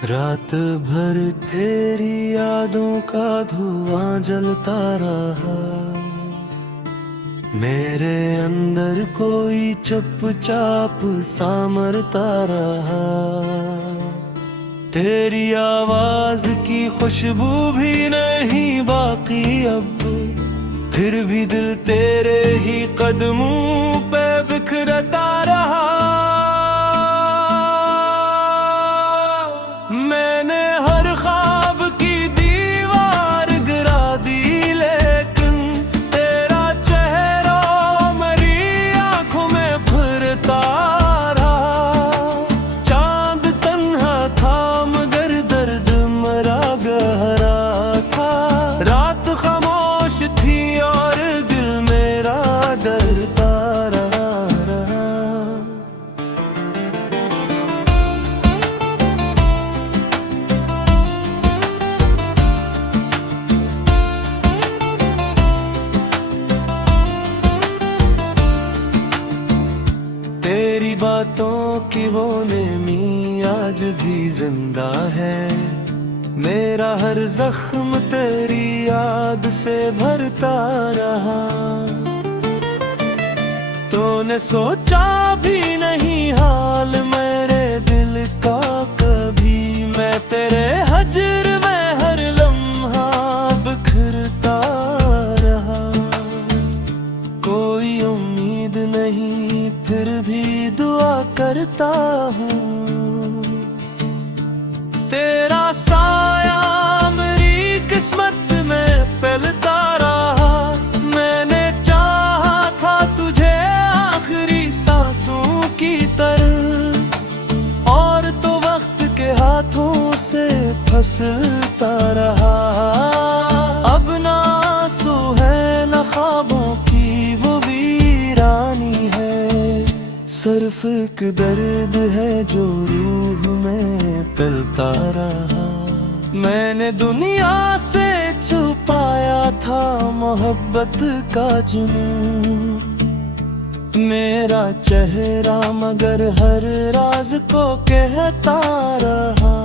रात भर तेरी यादों का धुआं जलता रहा। मेरे अंदर कोई चुपचाप सा मरता रहा। तेरी आवाज की खुशबू भी नहीं बाकी अब, फिर भी दिल तेरे ही कदमों पे बिखरता रहा। मैंने हर ख्वाब की दीवार गिरा दी, लेकिन तेरा चेहरा मेरी आंखों में फिरता रहा। चांद तन्हा था मगर दर्द मरा गहरा था। रात खामोश थी और दिल मेरा डरता रहा। तेरी बातों की वो नेमी आज भी जिंदा है। मेरा हर जख्म तेरी याद से भरता रहा। तूने सोचा भी नहीं हाल मेरे दिल का कभी। मैं तेरे हजर में हर लम्हा बिखरता रहा। कोई उम्मीद नहीं फिर भी दुआ करता हूँ। तेरा साया मेरी किस्मत में पलता रहा। मैंने चाहा था तुझे आखिरी सांसों की तरह, और तो वक्त के हाथों से फंसता रहा। अब ना आंसू है न ख्वाबों की वो वीरानी है। सिर्फ एक दर्द है जो रूह में पिलता रहा। मैंने दुनिया से छुपाया था मोहब्बत का जुनून। मेरा चेहरा मगर हर राज को कहता रहा।